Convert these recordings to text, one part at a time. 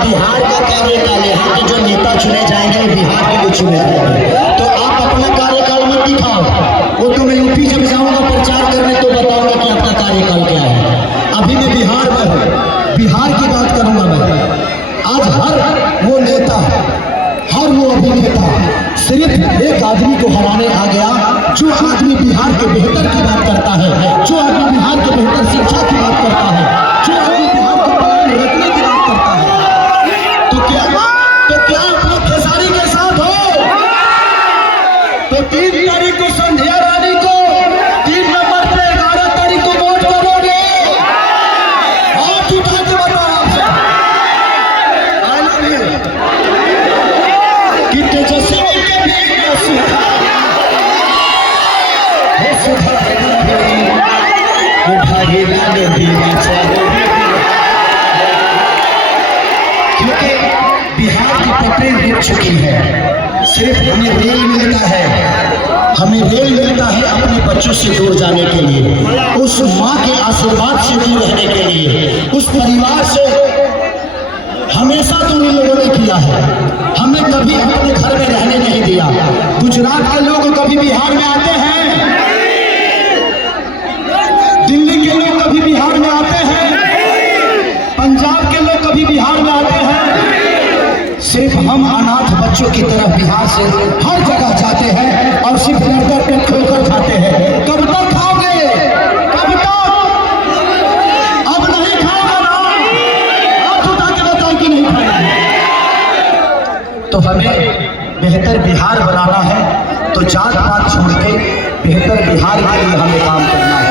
बिहार का कार्यकाल, यहाँ के जो नेता चुने जाएंगे बिहार के लिए चुने जाएंगे। तो आप अपना कार्यकाल मत दिखाओ, वो तो मैं यूपी जब जाऊंगा प्रचार करने तो बताऊंगा कि आपका कार्यकाल क्या है। अभी मैं बिहार में हूँ, बिहार की बात करूंगा मैं। आज हर वो नेता, हर वो अभिनेता सिर्फ एक आदमी को हराने आ गया, जो आदमी बिहार के बेहतर की बात करता है, जो आदमी बिहार के बेहतर शिक्षा की बात करता है, जो आदमी बिहार को पढ़ाने रखने की बात करता है। तो क्या अपने खेसारी के साथ हो? तो 3 तारीख को संध्या रानी को 3 नंबर पे 11 तारीख को वोट करोगे? हाथ उठा के बताओ आपसे। कि तेजस्वी के भी क्योंकि बिहार की पटरी रुक चुकी है। सिर्फ हमें रेल मिलता है, हमें रेल मिलता है अपने बच्चों से दूर जाने के लिए, उस माँ के आशीर्वाद से दूर रहने के लिए, उस परिवार से हमेशा दूर इन लोगों ने किया है। हमें कभी अपने घर में रहने नहीं दिया। गुजरात के लोग कभी बिहार में आते हैं, दिल्ली के लोग कभी बिहार में आते हैं, पंजाब के लोग कभी बिहार में आते हैं। सिर्फ हम अनाथ बच्चों की तरफ बिहार से हर जगह जाते हैं और सिर्फ लड़कर पेट खोलकर खाते हैं। कब तक खाओगे? कब तक? अब नहीं खाओगे ना? आप उठा के बताओ कि नहीं खाएंगे। तो हमें बेहतर बिहार बनाना है, तो जात पात छोड़ के बेहतर बिहार के लिए हमें काम करना है।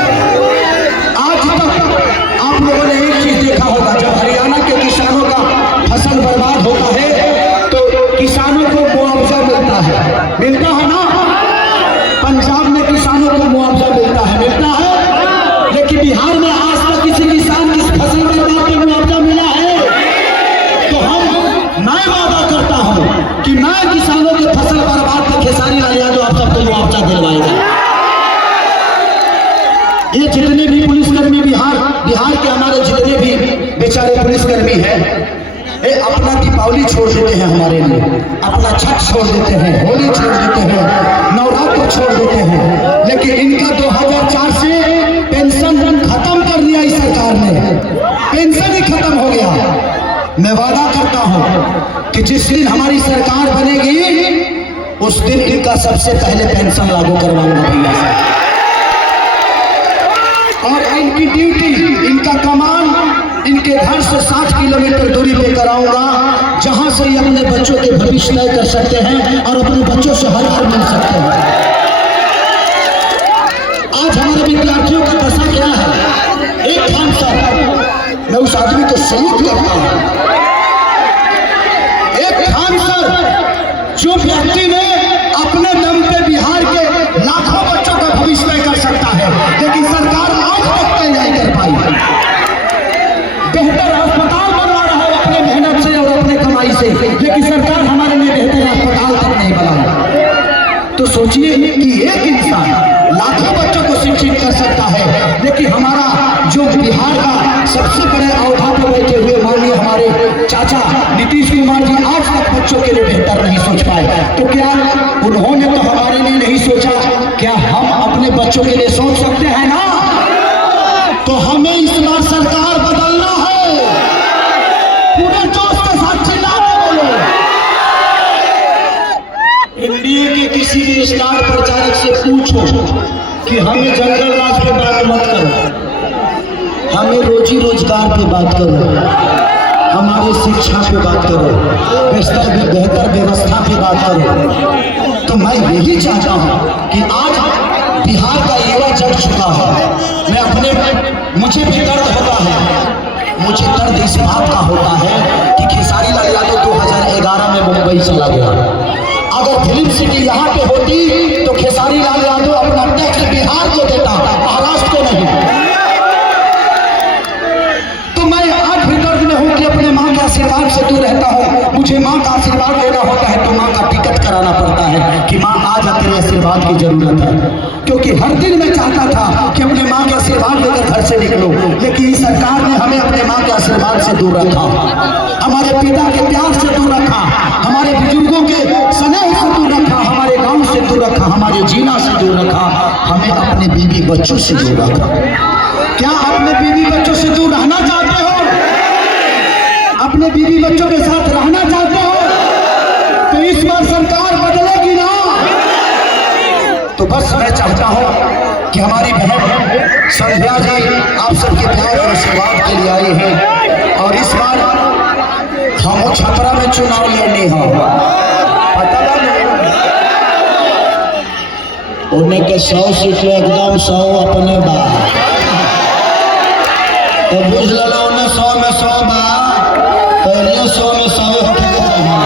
आप लोगों ने एक चीज देखा होगा, जब हरियाणा के किसानों का फसल बर्बाद होता है तो किसानों को मुआवजा मिलता है ना? पंजाब में किसानों को मुआवजा मिलता है, लेकिन बिहार में आज तक किसी किसान की फसल बर्बाद पे मुआवजा मिला है? तो मैं वादा करता हूं कि मैं किसानों के फसल बर्बाद पे खेसारी लाल यादव आप सबको मुआवजा दिलवाएगा। ये जितने भी पुलिसकर्मी बिहार के हमारे जितने भी बेचारे पुलिसकर्मी हैं, ये अपना दीपावली छोड़ देते हैं हमारे लिए, अपना छठ छोड़ देते हैं, होली छोड़ देते हैं, नवरात्र छोड़ देते हैं, लेकिन इनका 2004 से पेंशन खत्म कर दिया इस सरकार ने। पेंशन ही खत्म हो गया। मैं वादा करता हूं कि जिस दिन हमारी सरकार बनेगी उस दिन इनका सबसे पहले पेंशन लागू करवाऊंगा भैया से। और इनकी ड्यूटी, इनका कमान इनके घर से 60 किलोमीटर दूरी पे कराऊंगा, जहां से ये अपने बच्चों के भविष्य तय कर सकते हैं और अपने बच्चों से हर घर मिल सकते हैं। आज हमारे विद्यार्थियों का दशा क्या है? एक खान सर, मैं उस आदमी को सल्यूट करता हूं। एक खान सर, जो व्यक्ति ने अपने दम पे बिहार के लाखों बच्चों का भविष्य तय कर सकता है, लेकिन सरकार आज तक तय नहीं कर पाई। बेहतर अस्पताल बनवा रहा है अपने मेहनत से और अपने कमाई से, लेकिन सरकार हमारे लिए बेहतर अस्पताल तक नहीं बना। तो सोचिए कि एक इंसान लाखों बच्चों को शिक्षित कर सकता है, लेकिन हमारा जो बिहार का सबसे बड़े औधा पर बैठे हुए माननीय हमारे चाचा नीतीश कुमार जी आज तक बच्चों के लिए बेहतर नहीं सोच पाए। तो क्या उन्होंने तो हमारे लिए नहीं सोचा, क्या हम अपने बच्चों के लिए सोच सकते हैं ना? तो हमें इस बार सरकार बदलना है। पूरे जोश के साथ चिल्ला के बोलो। एनडीए के किसी भी स्टार प्रचारक से पूछो कि हमें जंगल राज पे बात मत करो, हमें रोजी रोजगार पे बात करो, हमारी शिक्षा पे बात करो, बेहतर व्यवस्था पे बात करो। तो मैं यही चाहता हूँ कि आज बिहार का युवा जग चुका है। मुझे भी दर्द होता है, मुझे दर्द इस बात का होता है कि खेसारी लाल यादव 2011 में मुंबई चला गया। अगर फिल्म सिटी यहाँ पे होती तो खेसारी लाल यादव अपना टैक्स बिहार को देता, महाराष्ट्र को नहीं। तो मैं आज भी दर्द में हूँ कि अपने माँ के आशीर्वाद से दूर रहता हूँ। मुझे माँ का आशीर्वाद लेना होता है तो माँ का टिकट कराना पड़ता है कि माँ आज तेरे आशीर्वाद की जरूरत है। क्योंकि हर दिन मैं चाहता था कि अपने माँ के आशीर्वाद लेकर घर से निकलो, लेकिन सरकार ने हमें अपने माँ के आशीर्वाद से दूर रखा। हमारे पिता के प्यार से दूर रखा, हमारे बुजुर्गों के स्नेह से दूर रखा, हमारे गांव से दूर रखा, हमारे जीना से दूर रखा, हमें अपने बीवी बच्चों से दूर रखा। क्या अपने बीवी बच्चों से दूर रहना चाहते हो? अपने बीवी बच्चों के साथ रहना चाहते हो? तो इस बार सरकार बदलेगी ना। तो बस मैं चाहता हूं कि हमारी बहन संध्या जी आप सबके प्यार और आशीर्वाद के लिए आई है, और इस बार हम छपरा में चुनाव लड़नी हो, पता नहीं उन्हें के 100 सीट एकदम 100 अपने बा, तो बुझ लो उन्हें 100 में 100 बा, पहले 100 में 100 होके चाहिए।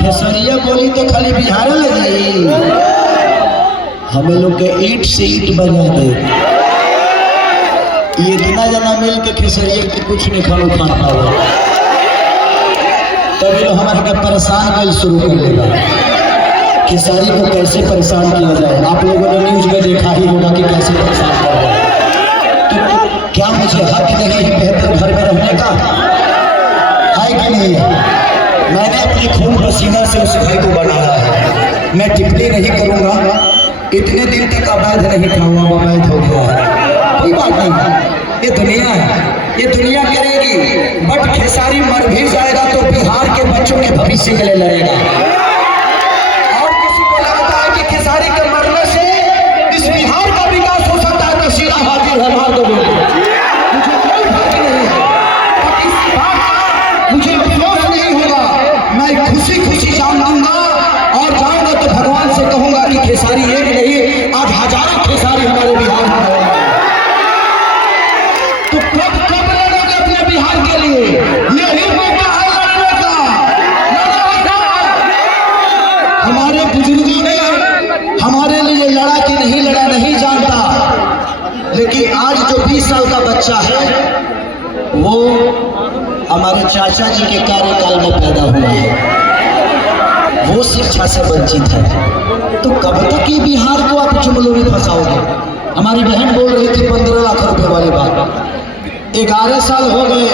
खेसरिया बोली तो खाली बिहार ले जाई, हमें लोग के ईट से ईट बना दे। ये इतना जना मिल के खेसरिया के कुछ नहीं खाना खा पाओ, तभी लोग हमारे का परेशान कर शुरू कर देगा। खेसारी को कैसे परेशान किया जाए, आप लोगों ने न्यूज में देखा ही होगा कि कैसे परेशान कर रहे हैं। तो क्या मुझे हक नहीं है बेहतर घर में रहने का? है कि नहीं? मैंने अपने खून पसीना से उस भाई को बनाया है, मैं टिप्पणी नहीं करूंगा। इतने दिन तक अवैध नहीं था, वो अवैध हो गया है, कोई बात नहीं, ये दुनिया है, ये दुनिया करेगी। बट खेसारी मर भी जाएगा तो बिहार के बच्चों के भविष्य के लिए लड़ेगा। और किसी को लगता है कि खेसारी के मरने से इस बिहार का विकास हो सकता है तो सीधा हाजिर है, मार दो। मुझे कोई फर्क नहीं है, इस बात का मुझे अफसोस नहीं होगा, मैं खुशी खुशी जान दूंगा और जाऊंगा तो भगवान से कहूंगा कि खेसारी एक नहीं, आज हजारों खेसारी हमारे बिहार में है। तो कब लड़ोगे अपने बिहार के लिए? यही मौका है लड़ने का। हमारे बुजुर्गों ने हमारे लिए लड़ा कि नहीं लड़ा नहीं जानता, लेकिन आज जो 20 साल का बच्चा है वो हमारे चाचा जी के कार्यकाल में पैदा हुआ है, वो शिक्षा से वंचित है। तो कब तक ये बिहार को आप जुमलों में फंसाओगे? हमारी बहन बोल रही थी 15 लाख रुपए वाली बात, 11 साल हो गए,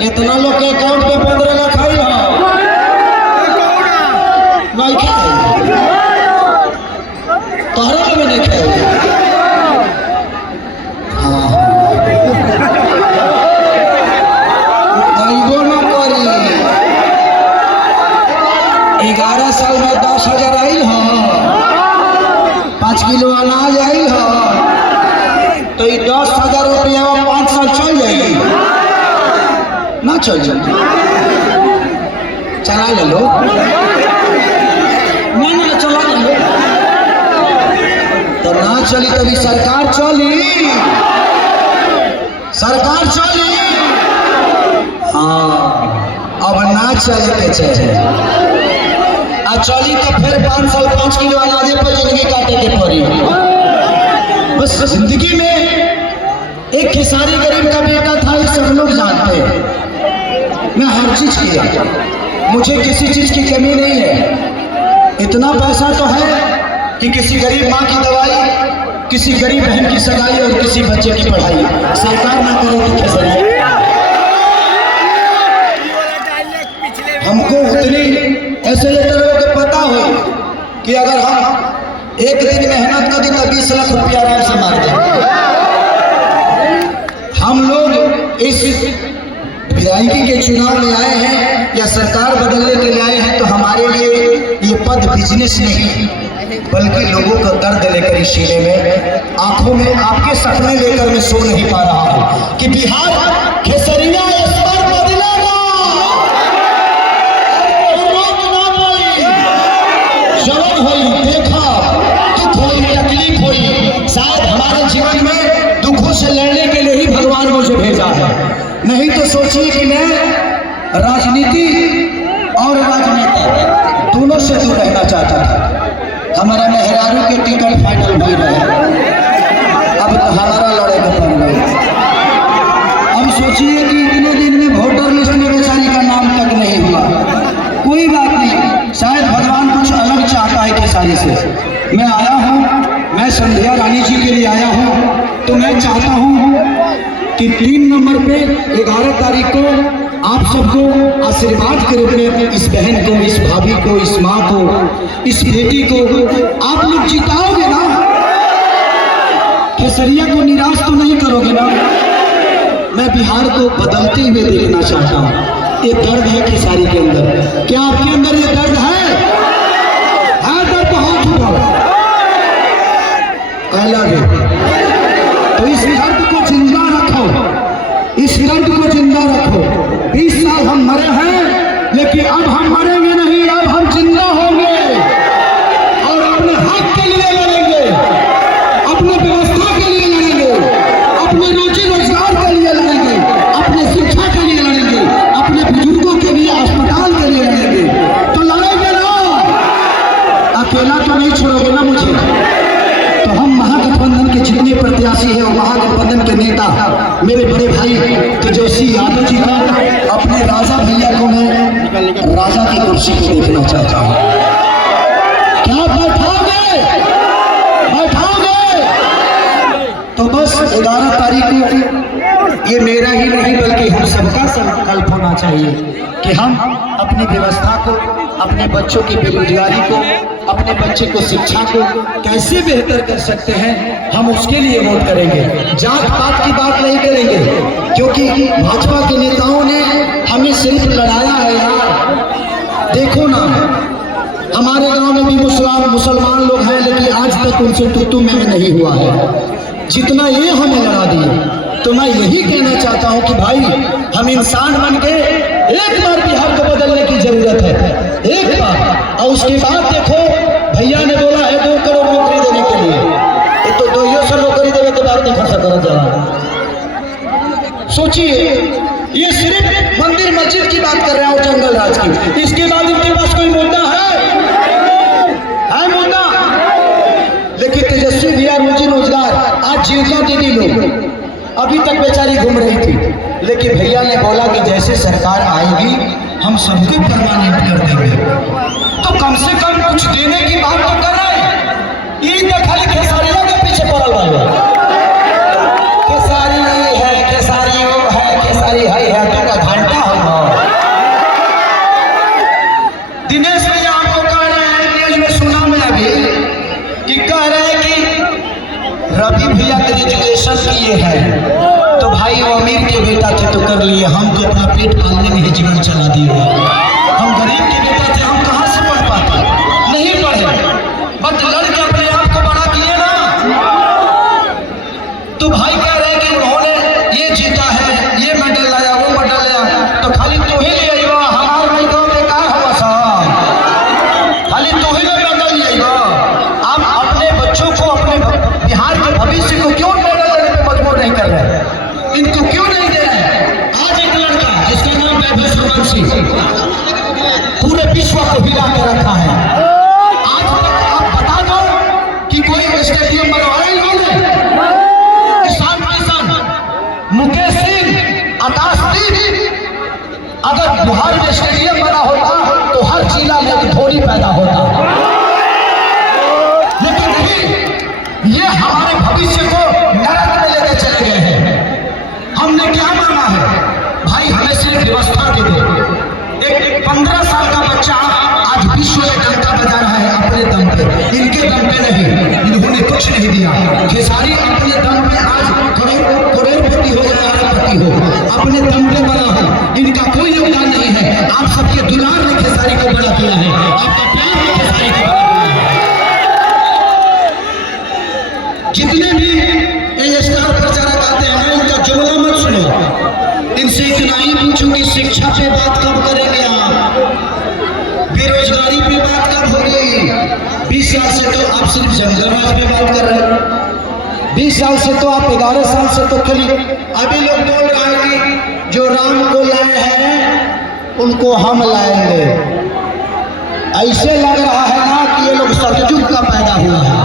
कितना लोग के अकाउंट में 15 लाख आई हो? नहीं खाए तोहरा में नहीं खाए। हाँ 11 साल में 10,000 आई हो, 5 किलो अनाज आई हो, तो ये 10,000 रुपया 5 साल चल जाएगी ना? चल जाए चला ले लो, ना चला ले लो, तो ना चली तभी सरकार चली, सरकार चली। हाँ अब ना चले के चाहिए, चली तो फिर 5 साल 5 किलो अनाजे पर जिंदगी काटे के पड़ी। बस जिंदगी में एक खेसारी गरीब का बेटा था, ये सब लोग जानते हैं। मैं हर चीज किया, मुझे किसी चीज की कमी नहीं है। इतना पैसा तो है कि किसी गरीब माँ की दवाई, किसी गरीब बहन की सगाई और किसी बच्चे की पढ़ाई सरकार ना करे तो खेसारी। हमको उतनी ऐसे लेटर के पता हो कि अगर हम एक दिन मेहनत कर दी तो 20 लाख रुपया आराम से मार देंगे। हम लोग इस विधायकी के चुनाव में आए हैं या सरकार बदलने के लिए आए हैं, तो हमारे लिए ये पद बिजनेस नहीं बल्कि लोगों का दर्द लेकर इस सीने में आंखों में आपके सपने लेकर मैं सो नहीं पा रहा हूँ कि बिहार खेसरिया इस बार बदलेगा। जलन हुई, देखा दुख हुई, तकलीफ हुई, शायद हमारे जीवन में दुखों से लड़ने के लिए ही भगवान मुझे भेजा है। नहीं तो सोचिए कि मैं राजनीति और राजनेता दोनों से दूर रहना चाहता था। हमारा मेहरारू के टिकट फाइनल हुई रहे, अब तो हमारा लड़े का पड़ गया। हम सोचिए कि इतने दिन में वोटर लिस्ट में बेचारी का नाम तक नहीं हुआ। कोई बात नहीं, शायद भगवान कुछ अलग चाहता है खेसारी से। मैं आया हूँ, मैं संध्या रानी जी के लिए आया हूँ, तो मैं चाहता हूँ कि 3 नंबर पे 11 तारीख को आप सबको आशीर्वाद के रूप में इस बहन को, इस भाभी को, इस माँ को, इस बेटी को आप लोग जिताओगे ना? केसरिया को निराश तो नहीं करोगे ना? मैं बिहार को बदलते हुए देखना चाहता हूँ। ये दर्द है केसारी के अंदर। क्या आपके अंदर ये दर्द है? दर्द तो हाथ उठाओ। तो इस दर्द को जिंदा रखो, इस दर्द को जिंदा रखो। 20 साल हम मरे हैं, लेकिन अब हम मरेंगे नहीं, अब हम जिंदा होंगे और अपने हक के लिए लड़ेंगे, अपने व्यवस्था के लिए लड़ेंगे, अपने रोजी रोजगार के लिए लड़ेंगे, अपने शिक्षा के लिए लड़ेंगे, अपने बुजुर्गों के लिए अस्पताल के लिए लड़ेंगे। तो लड़ेंगे ना? अकेला तो नहीं छोड़ोगे ना मुझे? तो हम महागठबंधन के जितने प्रत्याशी हैं और महागठबंधन के नेता, मेरे बड़े भाई तेजस्वी यादव जी का, अपने राजा भैया को मैं राजा की कुर्सी को देखना चाहता हूँ। क्या बैठाओगे? बैठाओगे? तो बस 11 तारीख को ये मेरा ही नहीं बल्कि हम सबका संकल्प होना चाहिए कि हम अपनी व्यवस्था को, अपने बच्चों की बेरोजगारी को, अपने बच्चे को शिक्षा को कैसे बेहतर कर सकते हैं, हम उसके लिए वोट करेंगे। जात पात की बात नहीं करेंगे, क्योंकि भाजपा के नेताओं ने हमें सिर्फ लड़ाया है यार। देखो ना, हमारे गांव में भी मुसलमान लोग हैं, लेकिन आज तक उनसे तू में नहीं हुआ है जितना ये हमें लड़ा दिए। तो मैं यही कहना चाहता हूं कि भाई, हम इंसान बन के एक बार बिहार को बदलने की जरूरत है, एक बार। और उसके बाद देखो, भैया ने बोला है 2 करोड़ नौकरी देने के लिए, ये तो 200 नौकरी देने के बाद नहीं खर्चा करा जा रहा। सोचिए, ये सिर्फ मंदिर मस्जिद की बात कर रहे हैं और जंगल राज की। इसके बाद इनके पास कोई मुद्दा है मुद्दा? लेकिन तेजस्वी भैया रोजी रोजगार, आज जीविका दीदी लोग अभी तक बेचारी घूम रही थी, लेकिन भैया ने बोला कि जैसे सरकार आएगी हम सबको परमानेंट कर देंगे। तो कम से कम कुछ देने की बात तो कर रहे हैं। ये खाली खेसारियों के पीछे पड़ल वाले, खेसारी नहीं है, खेसारी वो है, खेसारी है तो का घंटा होगा। दिनेश भैया आपको कह रहे हैं, न्यूज में सुना मैं अभी कि कह रहे हैं कि रवि भैया ग्रेजुएशन किए हैं, तो भाई वो अमीर के बेटा थे तो कर लिए, हम तो अपना पेट पालने में ही जीवन चला दिए। हम गरीब के बेटा थे, हम कहाँ से पढ़ पाते? नहीं पढ़े, बट लड़के अपने आप को बड़ा किए ना। तो भाई कह रहे हैं कि उन्होंने ये जीता है, ये मेडल लाया, वो मेडल लाया, तो खाली तू ही ले आइबा, हमारे भाई गाँव बेकार हुआ साहब, खाली तू ही मेडल ले आइबा। आप अपने बच्चों को, अपने बिहार के भविष्य को क्यों मेडल लेने पे मजबूर नहीं कर रहे? इनको क्यों नहीं दे रहे? आज एक लड़का जिसका नाम वैभव सूर्यवंशी पूरे विश्व को हिला के रखा है। आज तक आप बता दो कि कोई स्टेडियम बनवाया इन्होंने? किसान मुकेश सिंह, आकाशदीप, अगर बिहार में स्टेडियम बना होता तो हर जिला में एक धोनी पैदा होता, लेकिन नहीं। ये हमारे भविष्य को नरक में लेकर चले गए हैं। हमने क्या मांगा है? भाई हमें सिर्फ व्यवस्था दे दो। एक 15 साल का बच्चा आज विश्व में डंका बजा रहा है अपने दम पे, इनके दम पे नहीं, इन्होंने कुछ नहीं दिया। खेसारी अपने दम पे आज करोड़पति हो या अरबपति हो, अपने दम पे बना हो, इनका कोई योगदान नहीं है। आप सबके दुलार ने खेसारी को बड़ा किया है, आपका प्यार ने खेसारी को बड़ा किया है। जितने भी ये स्टार प्रचारक आते हैं, उनका जुमला मत सुनो, इनसे इतना ही पूछो कि शिक्षा पे बात कब करेंगे आप, बेरोजगारी पे बात कब होगी? 20 साल से तो आप सिर्फ जंगल राज पे बात कर रहे हैं, 20 साल से तो आप 11 साल से तो खाली अभी लोग बोल रहे हैं कि जो राम को लाए हैं उनको हम लाएंगे। ऐसे लग रहा है ना कि ये लोग सतयुग का पैदा हुआ है।